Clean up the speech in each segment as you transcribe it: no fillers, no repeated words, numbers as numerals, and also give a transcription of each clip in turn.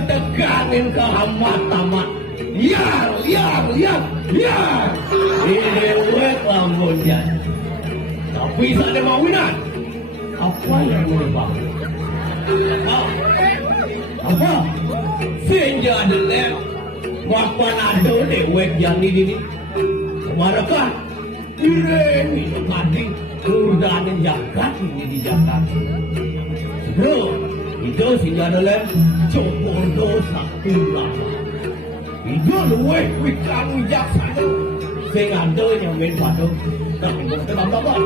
Tegangin ke amat-amat yang ini wek lamunnya tapi sana mawinan apa yang berubah apa senja adalah wapan ada dewek yang ini kemarakah ini kading kurdanin jagat ini di Jakarta bro itu senja adalah cokor dosa tulang itu luweh wikang wijaksana sing ada yang main pada tapi bapak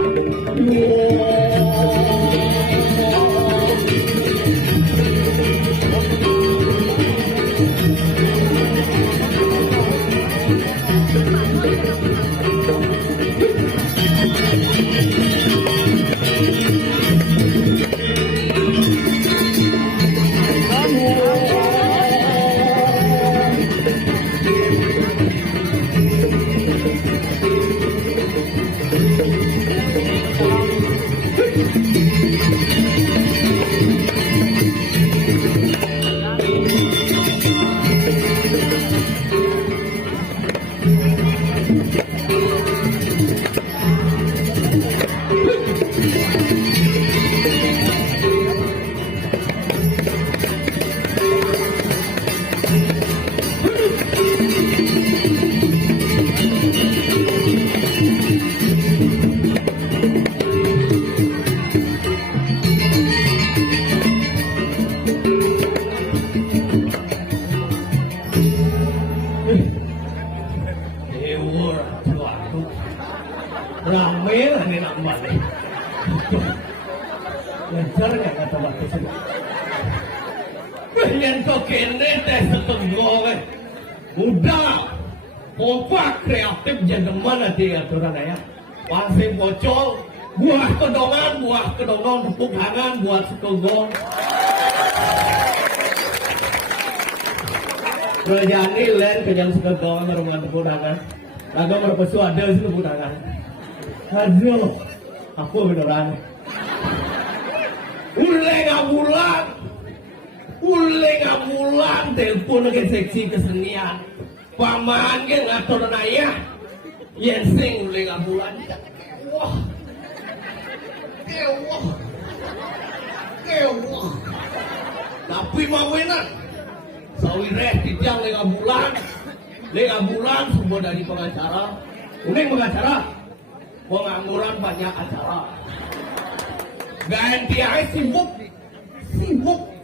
Kalian kok kene tes setengah udah kompak kreatif jangan mana dia aturan ya pasir bocor buah kedongan tepuk tangan buat setengah kerjaan len kerjaan setengah merungan tepuk tangan lagu berpesu ada sih tepuk tangan aduh aku beneran Ule ngabulan telepon ke seksi kesenian paman ke ngatur naya yen sing ule ngabulan wah tapi mawenan sawireh tidak le ngabulan semua dari pengacara uning pengacara pengangguran banyak acara ganti aja sibuk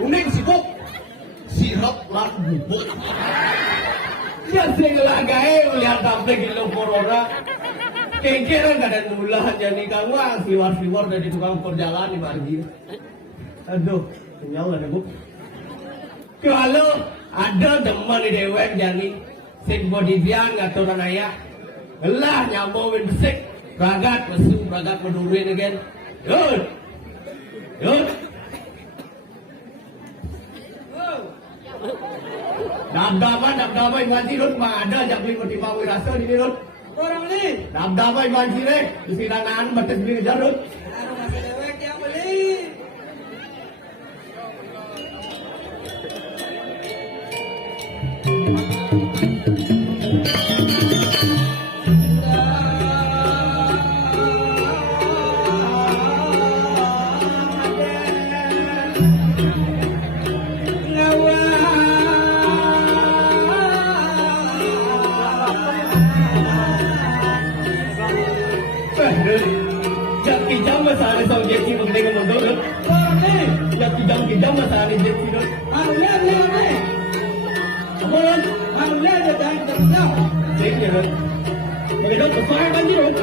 uning sibuk sirap lah bubuk ya segala gaya melihat sampai kilo corona kengkeran gak ada nulah jadi kamu siwar dari tukang perjalanan di margin aduh kenyal ada bu kalau ada teman di dewek jadi sing body dia ngaturan ayah lah nyambungin besik ragat mesum ragat menurin again yud Dam-daman ngaji rut mah ada jak 55 wirasa di rut Orang beli. Dap-dapai banjire, disinanaan batas beli jarut. Anu masih dewek yang beli. Yang kijam masane sang jeki mengenai kemondo dot. Yang kijam masane jeki dot. Lihat. Apa dot? Lihat dia dah. Jeki dot. Mengenai dot besar banjir dot.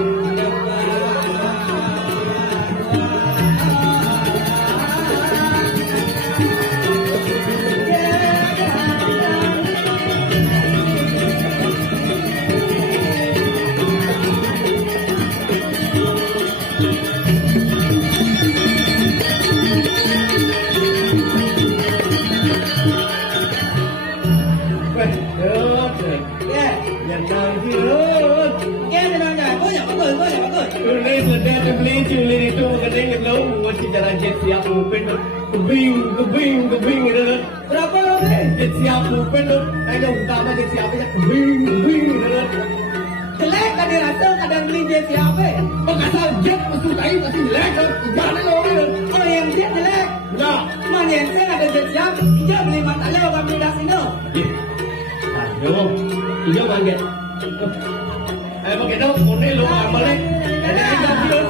Yang nang hirut. Dia memang dah. Banyak bagus. Ulay sedang terbeli cili itu mengenai ngelau masih jalan jet siap open dot. Kebing dot. Berapa beli? Jet siap open dot. Ada utama jet siapnya kebing dot. Jelek kan dia rasa kadang beli dia siapa? Makasal jet masuk kain masih jelek dot. Jangan orang dot. Kalau yang dia jelek. Nah. Mana yang saya ada jet siap? Dia beli matanya orang beli dah sini. Aduh, hijau kaget. Ayo pakai dong, kone lo balik. Ada hijau dot.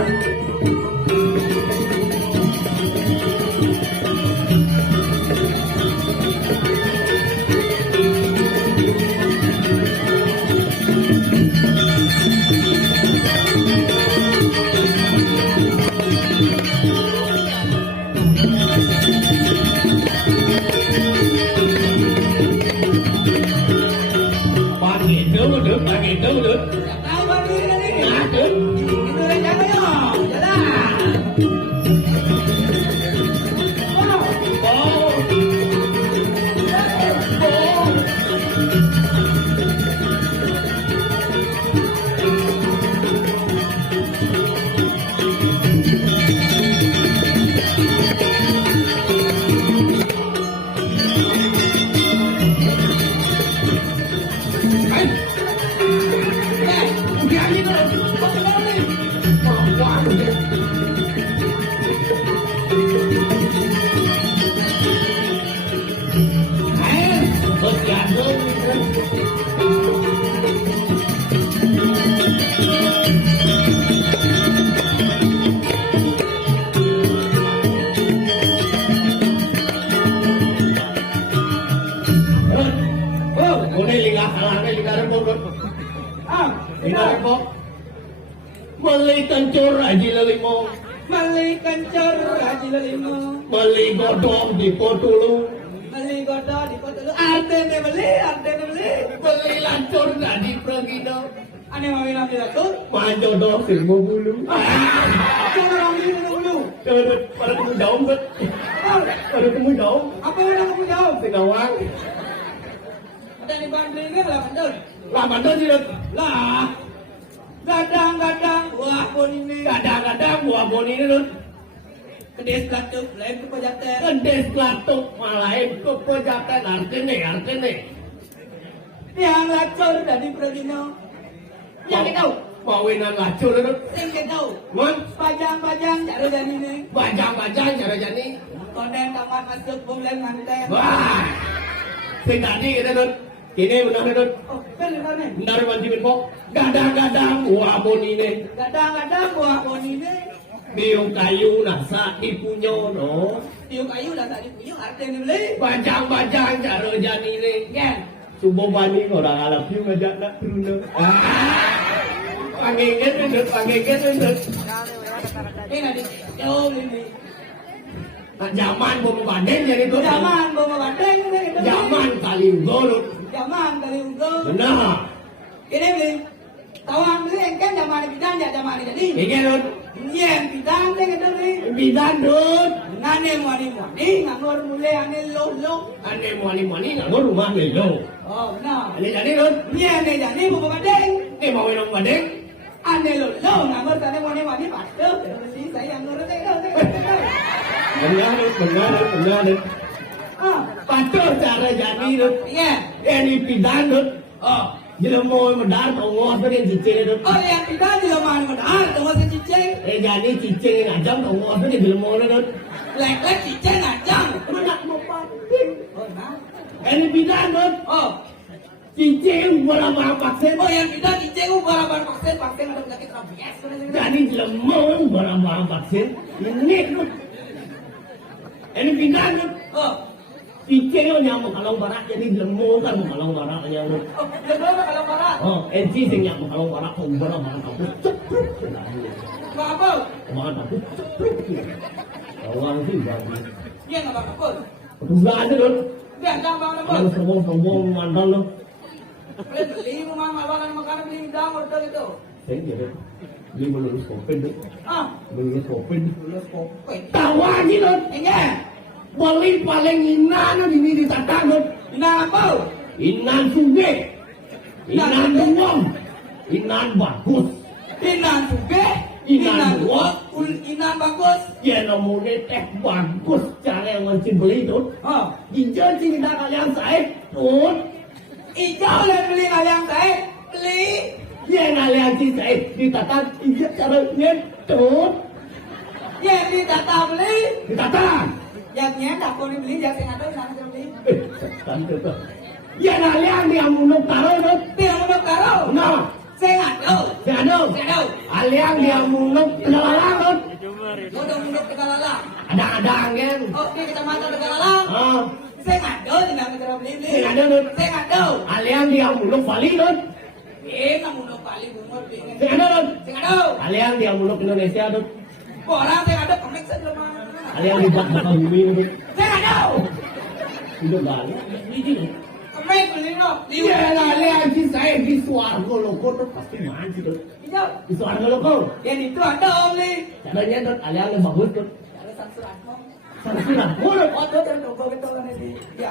Pagi itu dot. Tak tahu bagi tadi. Nah, dot. Itu rencana yo. Jalan. Oh. Malay kancur aji lalimo, Mali kencur gaji lelima. malay godong di potulu, Mali goda di kota lu. Artene beli. malay lancur di pragino, Ane mau bilang dia tu. manjodoh sirmo bulu. Jangan orang beli dulu. Terus pada kamu daun bet, pada kamu daun, Apa yang nak kamu jawab? segawang, Ada di bahan beli dia lah mandor. lah mana sih dot? Lah. Gadang-gadang. Wah pun ini. Kadang-kadang buah boni ini dot, Kedes katuk. Lain tu pejatan. kedes klatuk malain kepejatan artene. Yang lacur dari Pradino. Yang kita tahu. Mawinan lacur dot, Yang kita tahu. man, Pajang-pajang cara dan ini. bajang-bajang cara jani. Konden kamar masuk bulan mantai. Wah, sing tadi kita dot, ini benar dot. Oh, benar ni. Benar banci benpok, gadang-gadang buah boni ini. Kadang-kadang buah pon ini. Biung kayu nasa ipunyo no, Tiup kayu dah tak dipunyuk. Artene beli. bajang-bajang cara jani ini. Kan? Subuh bani orang Arab piung ngajak nak turun. Panggengen dot. Ini ada jauh ini. Zaman bom baden jadi dot. Zaman bawa bandeng ni. Zaman kali gorot. Zaman kali unggul. Benar. Ini beli. Tawang beli kan zaman bidang ya zaman ini jadi. Ini dot. Yang bidang ni kita beli. Bidan dot. Nane muani ngangor mulai ane lo. Ane mani nganggo rumah melo. Oh benar. Ane jadi dot. Yang ni jadi bawa bandeng. Ini mau minum badeng? Ane lo ngambil sana mau nih mandi pastel. Sih saya ngurus deh. Benar. Pastel cara jadi dut. Iya. Ini pidan dut. Oh, jadi mau medar mau ngos pada cicing dut. Oh yang kita di rumah modal, tunggu si cicing. Jadi cicing ngajam mau ngos pada jadi mau dut. Lek cicing ngajam. Mana mau pancing? Oh nah. Ini pidan dut. Oh. Cicing berapa vaksin? Oh yang kita cicing berapa vaksin ada penyakit rabies. Jadi lemong berapa vaksin? Ini dut. Ini pidan dut. Oh. Cicing yang mau kalong barak jadi lemong kan mau kalong barak yang dut. Oh, yang berapa kalau parah? Oh, cicing yang mau kalong barak kau berapa kamu cepruk. Apa? Kemarin aku cepruk. Orang sih bagus. Iya nggak apa-apa. Enggak ada dut. Biar jangan apa. Kalau sombong mandal lo. Beli rumah makanan beli dang order itu. Saya jadi beli melulus kopi dut. Ah, Melulus kopi. lulus kopi. Tahu aja dut. Iya. Beli paling inan ini di tatang dut. Inan apa? Inan suge. Inan duwong. Inan bagus. Inan suge. Inan dua. Inan bagus. Ya namanya teh bagus cara yang masih beli dut. Oh, Hijau cinta kalian saya dut. hijau lah beli kalian saya beli. Ya kalian cinta saya di tatang hijau caranya dut. Ya di tata beli. Di tatang. Yang nyetak kau beli yang saya ada sana saya beli. Tante tuh. Ya kalian dia munuk taruh dut. Dia mau karo. Nah. Saya nggak tahu. Jangan Saya tahu. aliang dia munuk kedalaman. Kau udah mundur ke Galala. Ada angin. Oh, di kecamatan Galala. Ah, Saya nggak tahu tidak kita beli ini. saya ada dut. Saya nggak tahu. Aliang dia munuk Bali dut. Nggak mundur balik mundur bingung. Saya ada dut. Saya nggak tahu. Aliang dia munuk Indonesia dut. Orang saya nggak ada komik saya belum mana. Aliang di bak bakal bumi dut. Saya nggak tahu. Itu Bali. Ini dut. Komik beli no. Di Ya aliang di saya di Suargo loko dut pasti manci dut. Iya. Di Suargo loko. Yang itu ada om nih. Caranya dut aliang yang bagus dut. Ada Samsuratmo. Sarasina. Boleh. Oh, tuh jangan dogo betul kan ini. Iya.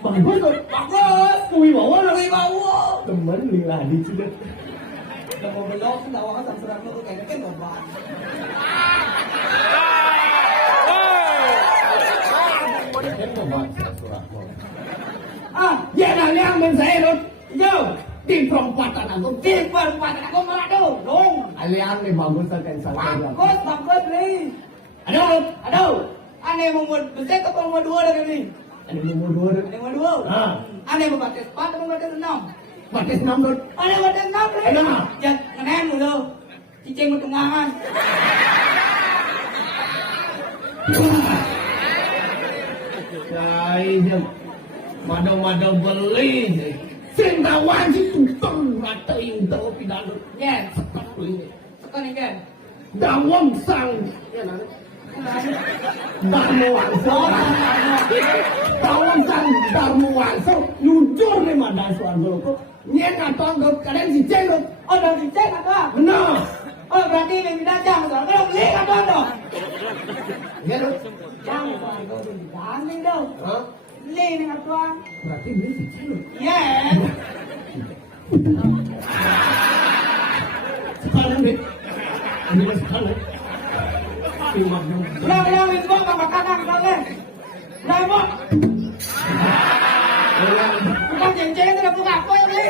Bagus dut. Bagus. Kui bawa dut. Wih bawa. Temen nih lah di sini. Udah mau belok, tahu kan Samsuratmo tuh kayaknya kan gombal. Ah, Ya aliang men saya dut. yo. Di perempatan aku. Di perempatan aku malah tuh. Dong. Aliang nih bagus akan sampai Bagus nih. Ada dut. Aduh, aneh mau buat besar ke mau dua dari ini. Ada nomor dua dut. Aneh mau dua. Ah. Aneh mau batas 4 atau batas 6. Batis 6 dut. Aneh batas 6 nih. Kenapa? Ya, ngenen mulu. Cicing mau tunggangan. Saya madau beli. Sentawan si tutang rata yung daw pinalo. Ya, Setak ini. sekarang kan. Dawang sang. Yan ano? Darmuwanso. Dawang sang Darmuwanso. Jujur nih madal suarga ko. Nyen atong dot kalian si Ceng. Oh, udah cicing apa? Benar. Oh, berarti ini binatang. Kalau beli apa dong? Ya dot. Jangan kau beli. Jangan dong. Hah? Beli dengan tuan. Berarti beli si Ceng. Ya. Sekarang deh. Ini sekarang. Terima kasih. Udah, itu apa makanan kalian? Udah, mau. Bukan ceng-ceng, tidak buka apa ini.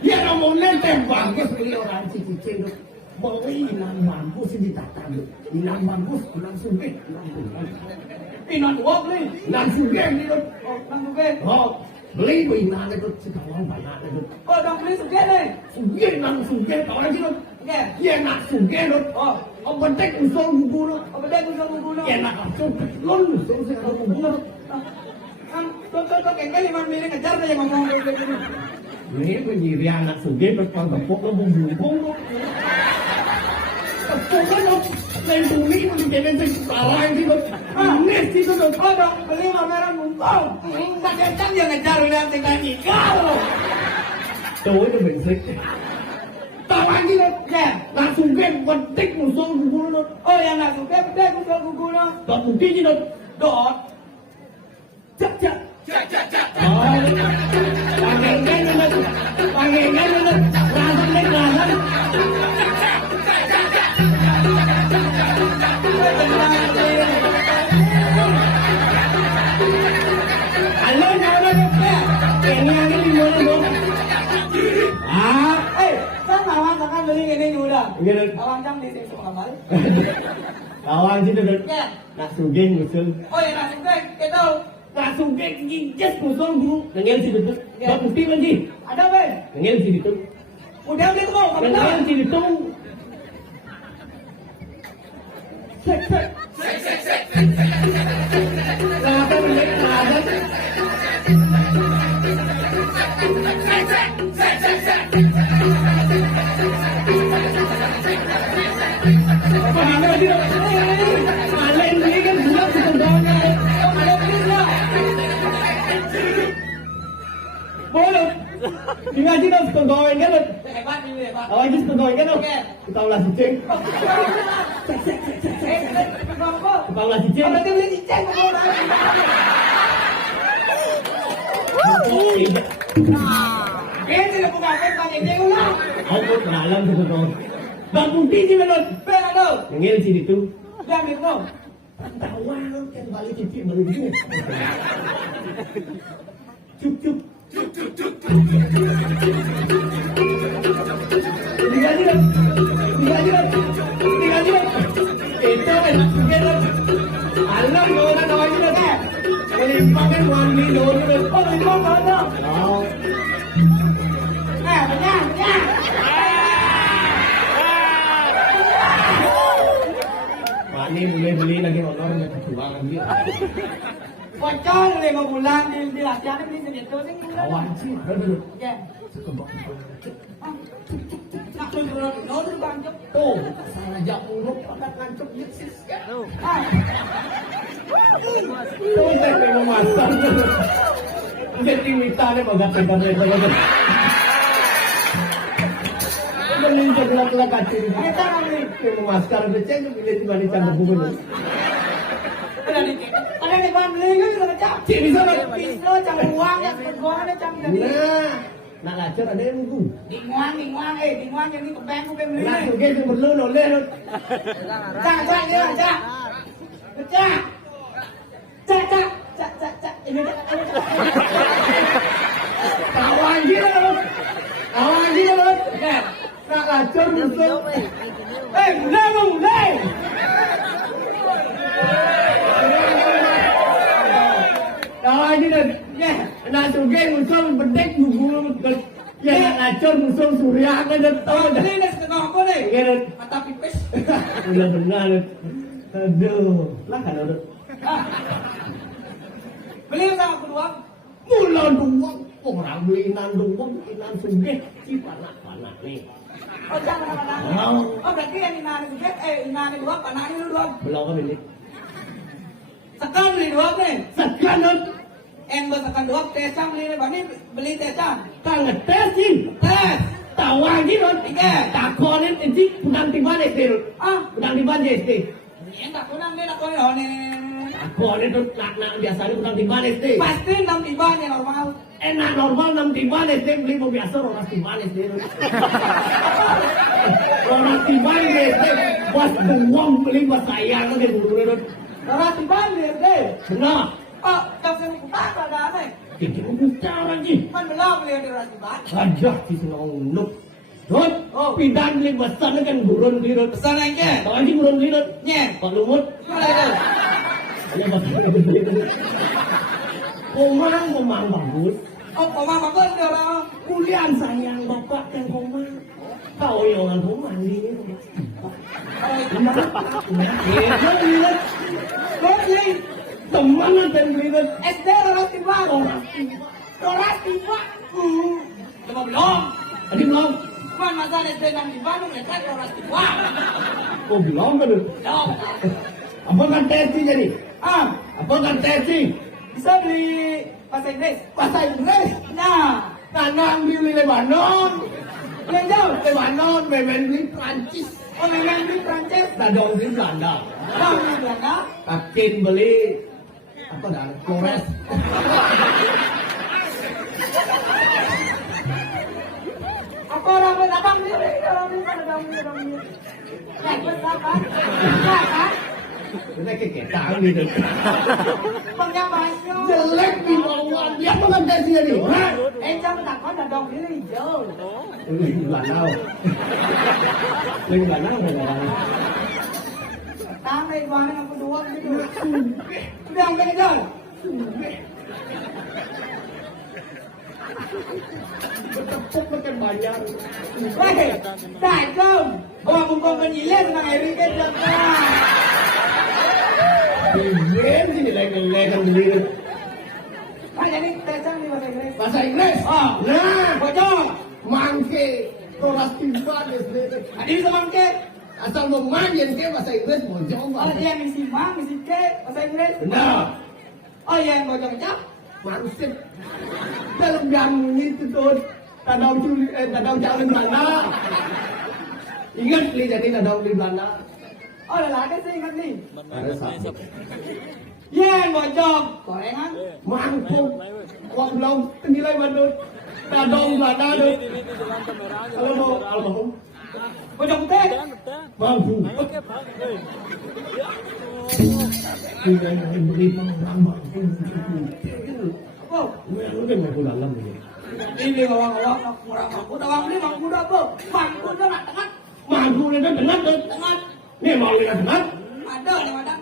Ya namun bagus pilih orang cici itu. Beli inang bagus di tata itu. Inang bagus, inang suge. Inan dua beli. Inang suge itu. Oh, nang suge. Oh, beli itu inang itu. Sekarang banyak itu. Oh, udah beli suge nih. Suge, inang suge. Kau lagi itu. Ya. Ya nak suge itu. Oh, Oh, bentek usul gugur. oh beda gue sama guna. Ya nak usul. Lon usul saya gugur. Kan, tuh kengkel 5 mili ngejar aja ngomong kayak gitu. Ini penyiri anak suge berpang tepuk lo bung-bung lo. Tepuk lo. Lain bumi menjadi sekarang sih lo. Aneh sih lo. Oh, dong beli pameran bungkong. Tak kencang dia ngejar udah tinggal nikah lo. Tối nó bệnh dịch. Tao anh đi lên. Ya. Là sùng game còn tích một số gugur lo. Oh, yang nggak suge beda gue sama guna. Còn một tí gì đâu. Dot. Chắc chắc. Oh. Anh này Pangengan itu langsung nih langsung. Halo, nyala dokter. Ini yang ini gimana dong? Ah, Kan awang kan beli ini udah. Gini. Awang jam di sini semua kabar. Kawan sih tuh. Ya. Nak sugeng musul. Oh ya nasi goreng, kita Nak sugeng gigit musul bu. Nengel sih betul. Ya. Gak bukti lagi. ada Ben. Nengel sih itu. Udah beli tuh, kamu tahu? Nengel sih itu. Sek. Kenapa beli? Kenapa? Mana dia? Mana ini kan bulat sebenarnya. Ada beli lah. Boleh. Tinggal aja dong sekondoin kan. Hebat ini hebat. Awak aja sekondoin kan. Kita ulah cicing. Kenapa? Kita ulah cicing. Kalau dia beli ciceng, kamu Eh, tidak buka apa tadi dia ulang. Aku kenalan sekondoin. Bang bukti sih melon. Ben ada. Nengel sih itu. Dia ambil tuh. Tawang kan balik cicing baru itu. Cuk. Tinggal aja dong. Itu kan masukin dong. Alam orang awak juga kan. Melimpahkan mandi dulu. Oh, lima mana? Oh. Benar. Mani boleh beli lagi honor nggak kejual lagi. Kocok 5 bulan di latihan beli segitu sih. Kawan sih, betul. Ya. Nak turun, turun banjok. Tuh, salah jauh pada ngancep yesus kan. Tuh, saya pengen masak. Jadi mitanya bagat pegang. Meninjau gelap-gelap kacil. Kita ngambil. Pengen masker becek pilih di balik canggung bubur. Ada di bahan beli kan bisa baca. Cik bisa kan? Bisa cang uang ya, sekolah cang jadi. Nah, nak lacur ada yang nunggu. Di nguang yang ini kebeng beli. Nak suge yang perlu noleh. Cak dia cak. Cak. Ini Kawan gila loh. Nak lacur musuh. Mulai. Kawan gila. Nak suge musuh bedek nunggu. Ya nak lacur musuh surya kan dah tahu dah. Beli nih setengah apa nih? Ya dah. Mata pipis. Udah benar. Aduh, lah kan udah. Beli sama kedua. Mula doang, orang beli inan doang, inan suge, si panak nih. Oh jangan mana. Oh berarti yang inani dua, panahnya lu dua. Belum kan ini. Sekarang beli dua nih. Sekarang Yang bersekan dua, tesam beli tesam. kang ngetesin, Tes. tawang gitu. Iya. Takonin ini pedang tiban SD, pedang tiban SD. Yang tak kunang dia tak kunang nih. Takonin tuh nak biasanya pedang tiban SD. Pasti 6 tibanya normal. Enak normal 6 tiban SD beli mau biasa orang tiban SD. Orang tiban SD, bos uang beli bos sayang kan buru-buru. Orang tiban deh. Benar. Oh, jam sini kutak ada apa? Itu bukan lagi. Man belum beli di orang tiban. Aja di senong Dot, pindah beli besar kan burun dirut. Pesan aja. Tahu aja burun dirut. Nye. Pak Lumut. Gimana itu? Hanya besar beli. Komang bagus. Oh, koma bagus dia orang. Kuliah sayang bapak dan komang. Kau yang komang ini. Dia beli. Beli. Teman dan beli. SD orang tiban. Orang tiban. Cuma belum. Tadi belum. Man masa SD nang tiban mereka orang tiban. Oh belum kan? Belum. Apa kan tesi jadi? Apa kan tesi? Bisa beli bahasa Inggris. Bahasa Inggris. Nah, Karena ambil di Lebanon. yang jauh. Lebanon, memang di Prancis. Oh, memang di Prancis. Dadong di Belanda. Bang di Belanda. Kakin beli apa dah? Flores. Apa orang berabang diri, orang diri. Naik besar kan? Besar kan? Kita keketang gitu. Bangnya banyak. Jelek di bawah dia mengenai sini. Jangan takut ada dong diri hijau. Linh Banao. Linh Banao là gì? Tám đây qua nó có đuốc chứ. Đang cái rồi. Bertepuk makan banyak. Weh, đại cơm. Bà cùng con cần gì lên mà ngày đi kết được ra. Diam sini lekan diri. Jadi tecang di bahasa Inggris. Bahasa Inggris. Nah, Bocor. mangke. Toras timpan deh. Adi bisa mangke. Asal mau manjen ke bahasa Inggris mau Oh, jawab. dia misi mang, misi ke bahasa Inggris. Benar. Oh, yang bocor cap. Mansip. Dalam yang itu tuh. Tadau jalan mana? Ingat li jadi tadau di mana? Oh, là cái gì kan nih? Ada satu. Yang bocor. Gorengan. Mangkuk. Kok belum nilai bandut. Tadau mana tuh? Kalau mau almarhum. Bocor putih. Mampu. Tidak yang beri pengalaman. Oh, Yang udah mau dalam ini. ini ngawang-ngawang aku ngawang ini mang muda apa? Mang muda nggak tengah. Mampu dengan tengah tuh. Tengah. Ini mau dengan tengah. Ada yang ada